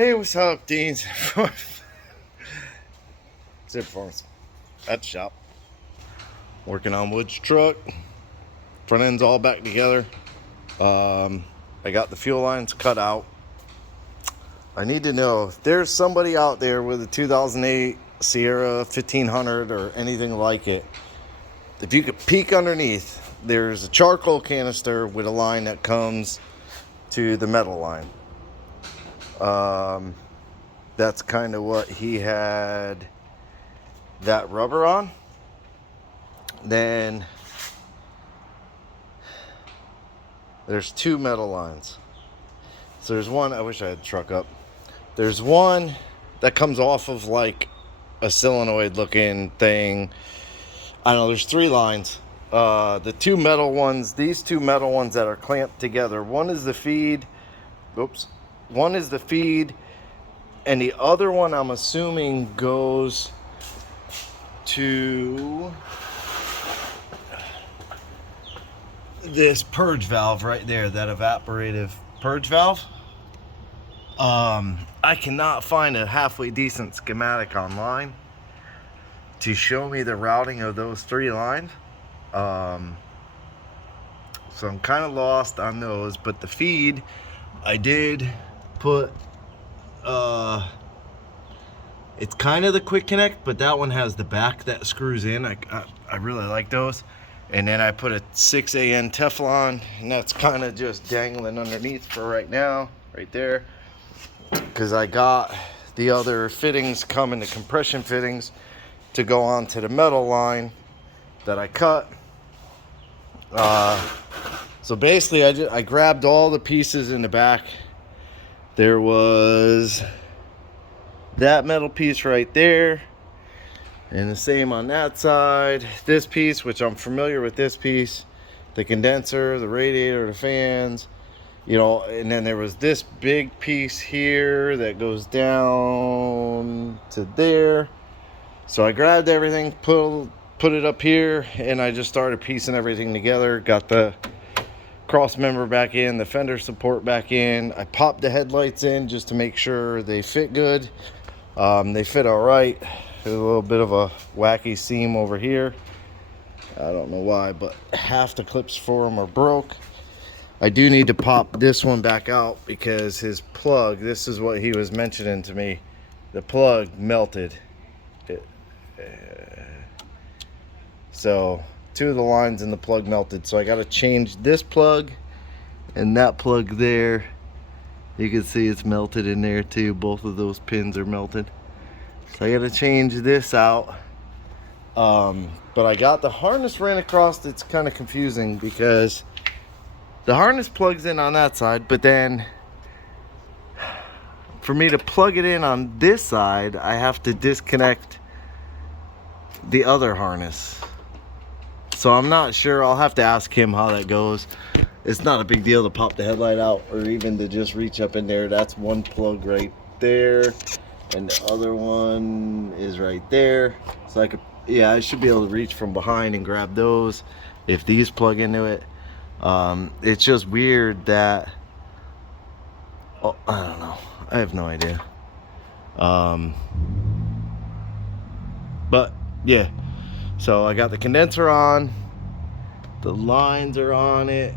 Hey, what's up, Deans? Zip Farms at the shop. Working on Wood's truck. Front end's all back together. I got the fuel lines cut out. I need to know if there's somebody out there with a 2008 Sierra 1500 or anything like it. If you could peek underneath, there's a charcoal canister with a line that comes to the metal line. That's kind of what he had that rubber on. Then there's two metal lines. So there's one, I wish I had the truck up. There's one that comes off of like a solenoid looking thing. I don't know, there's three lines. The two metal ones, these two metal ones that are clamped together. One is the feed. One is the feed. And the other one, I'm assuming, goes to this purge valve right there, that evaporative purge valve. I cannot find a halfway decent schematic online to show me the routing of those three lines. So I'm kind of lost on those, but the feed, I did put it's kind of the quick connect, but that one has the back that screws in. I really like those. And then I put a 6AN Teflon, and that's kind of just dangling underneath for right now, right there, because I got the other fittings coming, the compression fittings, to go onto the metal line that I cut. So basically I grabbed all the pieces in the back. There was that metal piece right there, and the same on that side. This piece, which I'm familiar with this piece, the condenser, the radiator, the fans, you know, and then there was this big piece here that goes down to there. So I grabbed everything, put it up here, and I just started piecing everything together. Got the cross member back in, the fender support back in. I popped the headlights in just to make sure they fit good. They fit all right. There's a little bit of a wacky seam over here. I don't know why, but half the clips for them are broke. I do need to pop this one back out because his plug, this is what he was mentioning to me, the plug melted. So two of the lines in the plug melted, so I got to change this plug and that plug there. You can see it's melted in there too. Both of those pins are melted, so I got to change this out. But I got the harness ran across. It's kind of confusing because the harness plugs in on that side, but then for me to plug it in on this side, I have to disconnect the other harness. So I'm not sure. I'll have to ask him how that goes. It's not a big deal to pop the headlight out or even to just reach up in there. That's one plug right there, and the other one is right there. So I should be able to reach from behind and grab those if these plug into it. It's just weird that, I don't know. I have no idea. But yeah. So I got the condenser on, the lines are on it.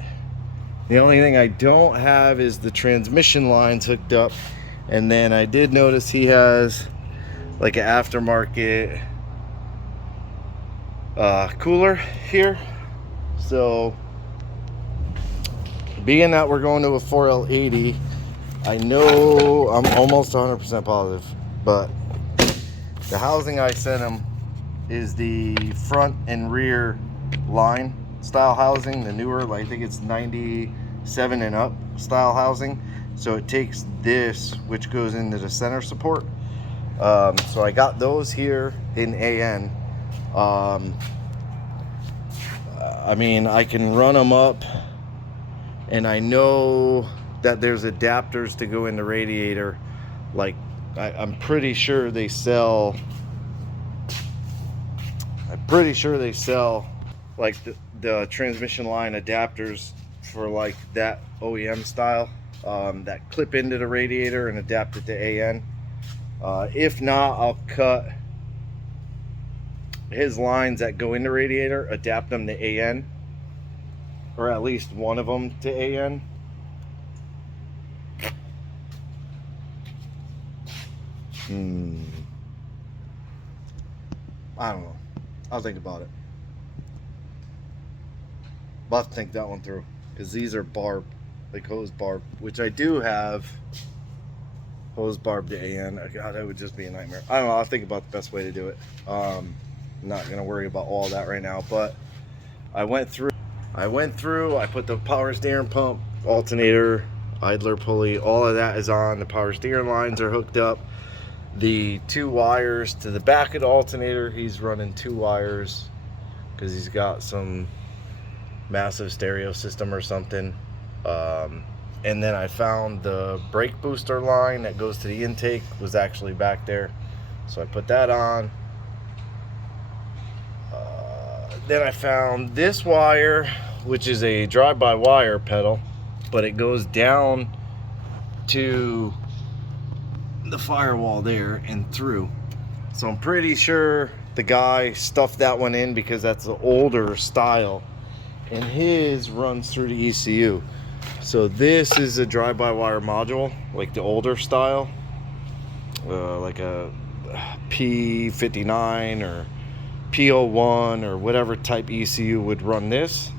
The only thing I don't have is the transmission lines hooked up. And then I did notice he has like an aftermarket cooler here. So being that we're going to a 4L80, I know I'm almost 100% positive, but the housing I sent him is the front and rear line style housing, the newer, like I think it's 97 and up style housing. So it takes this, which goes into the center support. So I got those here in AN. I mean, I can run them up, and I know that there's adapters to go in the radiator. Like I'm pretty sure they sell like the transmission line adapters for like that OEM style. that clip into the radiator and adapt it to AN. If not, I'll cut his lines that go into radiator, adapt them to AN, or at least one of them to AN. I don't know. I'll think about it. I'll have to think that one through, because these are barb, like hose barb, which I do have hose barb to AN. God, that would just be a nightmare. I don't know. I'll think about the best way to do it. I'm not gonna worry about all that right now, but I went through. I put the power steering pump, alternator, idler pulley, all of that is on. The power steering lines are hooked up. The 2 wires to the back of the alternator, he's running 2 wires because he's got some massive stereo system or something. And then I found the brake booster line that goes to the intake was actually back there, so I put that on. Then I found this wire, which is a drive-by-wire pedal, but it goes down to the firewall there and through. So I'm pretty sure the guy stuffed that one in because that's the older style, and his runs through the ECU. So this is a drive-by-wire module, like the older style, like a P59 or P01 or whatever type ECU would run this.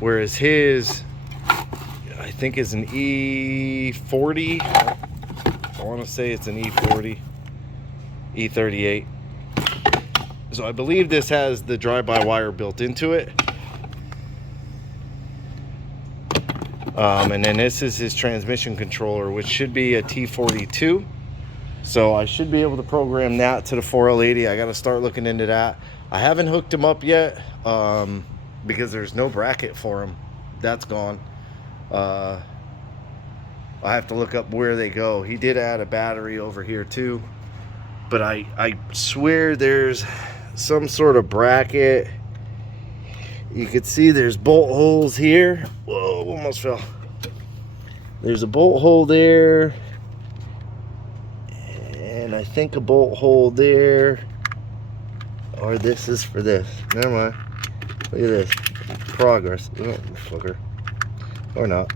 Whereas his, I think, is an E40. I want to say it's an E40, E38. So I believe this has the drive-by-wire built into it. And then this is his transmission controller, which should be a T42. So I should be able to program that to the 4L80. I got to start looking into that. I haven't hooked him up yet because there's no bracket for him. That's gone. I have to look up where they go. He did add a battery over here too, but I swear there's some sort of bracket. You can see there's bolt holes here. Whoa, almost fell. There's a bolt hole there, and I think a bolt hole there, or this is for this. Never mind. Look at this. Progress. Oh, fucker. Or not.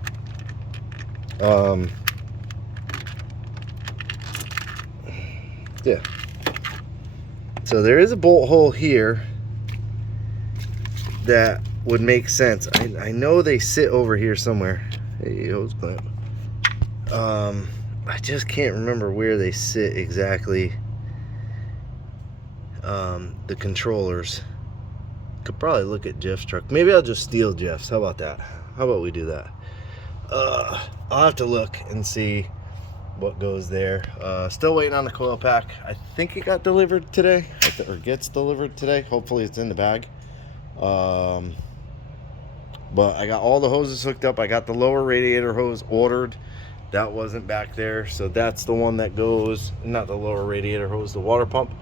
Yeah. So there is a bolt hole here that would make sense. I know they sit over here somewhere. Hey, hose clamp. I just can't remember where they sit exactly. The controllers. Could probably look at Jeff's truck. Maybe I'll just steal Jeff's. How about that? How about we do that? I'll have to look and see what goes there. Still waiting on the coil pack. I think it got delivered today, or gets delivered today. Hopefully it's in the bag. But I got all the hoses hooked up. I got the lower radiator hose ordered. That wasn't back there, so that's the one that goes, not the lower radiator hose, the water pump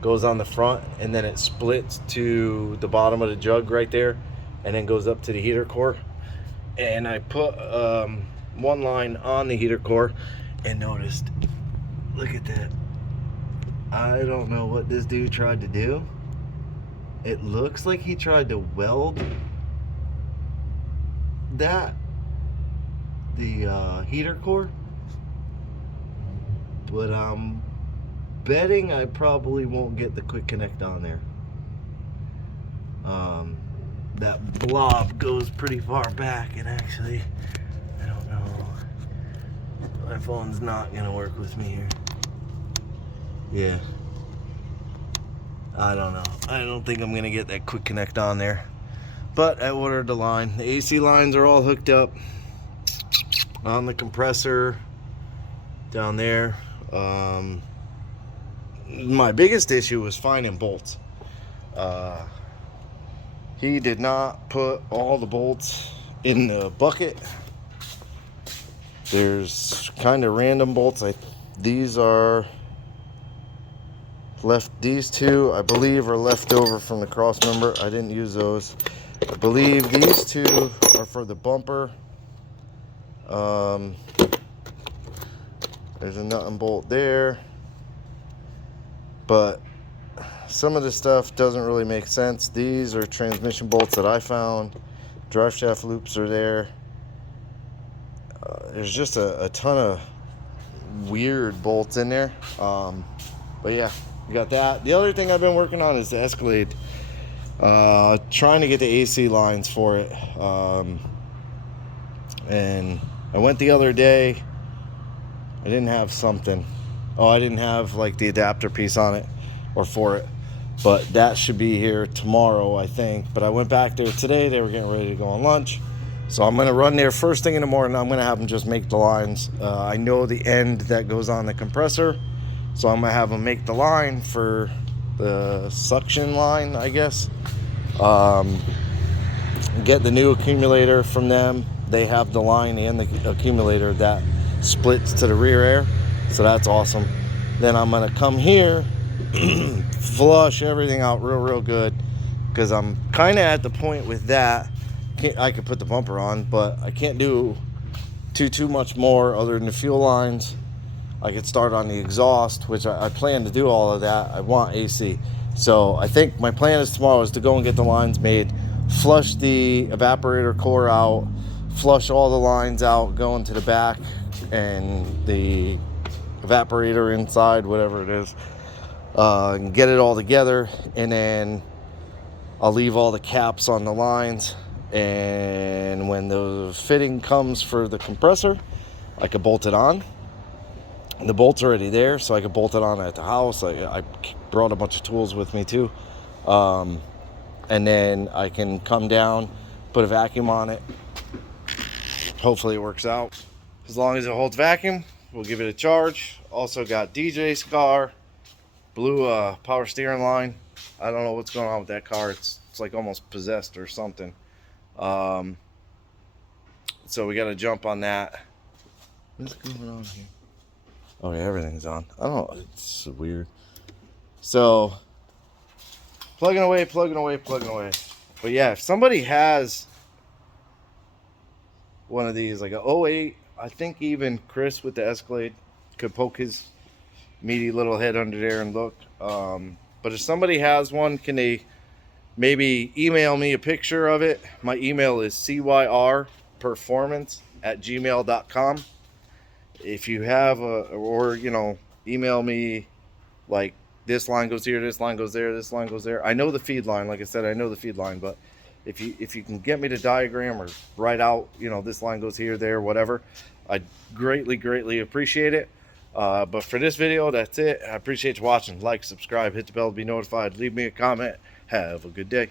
goes on the front, and then it splits to the bottom of the jug right there, and then goes up to the heater core. And I put one line on the heater core and noticed, look at that. I don't know what this dude tried to do. It looks like he tried to weld that, the heater core, but I'm betting I probably won't get the quick connect on there. That blob goes pretty far back, and actually, I don't know. My phone's not gonna work with me here. Yeah. I don't know. I don't think I'm gonna get that quick connect on there. But I ordered the line. The AC lines are all hooked up on the compressor down there. My biggest issue was finding bolts. He did not put all the bolts in the bucket. There's kind of random bolts. These are left. These two, I believe, are left over from the cross member. I didn't use those. I believe these two are for the bumper. There's a nut and bolt there, but some of this stuff doesn't really make sense. These are transmission bolts that I found. Drive shaft loops are there. There's just a ton of weird bolts in there. But yeah, we got that. The other thing I've been working on is the Escalade. Trying to get the AC lines for it. And I went the other day. I didn't have something. Oh, I didn't have like the adapter piece on it or for it. But that should be here tomorrow, I think. But I went back there today. They were getting ready to go on lunch. So I'm going to run there first thing in the morning. I'm going to have them just make the lines. I know the end that goes on the compressor. So I'm going to have them make the line for the suction line, I guess. Get the new accumulator from them. They have the line and the accumulator that splits to the rear air. So that's awesome. Then I'm going to come here, flush everything out real good. Because I'm kind of at the point with that. I could put the bumper on, but I can't do too much more other than the fuel lines. I could start on the exhaust, which I plan to do all of that. I want AC. So I think my plan is tomorrow is to go and get the lines made, flush the evaporator core out, flush all the lines out, go into the back and the evaporator inside, whatever it is, and get it all together. And then I'll leave all the caps on the lines. And when the fitting comes for the compressor, I can bolt it on. The bolt's already there, so I can bolt it on at the house. I brought a bunch of tools with me too. And then I can come down, put a vacuum on it. Hopefully it works out. As long as it holds vacuum, we'll give it a charge. Also got DJ's car, blue power steering line. I don't know what's going on with that car. It's like almost possessed or something. So we got to jump on that. What's going on here? Oh yeah, everything's on. I don't know, it's weird. So plugging away. But yeah, if somebody has one of these, like a '08, I think even Chris with the Escalade could poke his meaty little head under there and look. But if somebody has one, can they maybe email me a picture of it? My email is cyrperformance@gmail.com. If you have or email me like this line goes here, this line goes there, this line goes there. I know the feed line, like I said, I know the feed line, but if you can get me the diagram or write out, this line goes here, there, whatever, I'd greatly appreciate it. But for this video, that's it. I appreciate you watching. Like, subscribe, hit the bell to be notified, leave me a comment. Have a good day.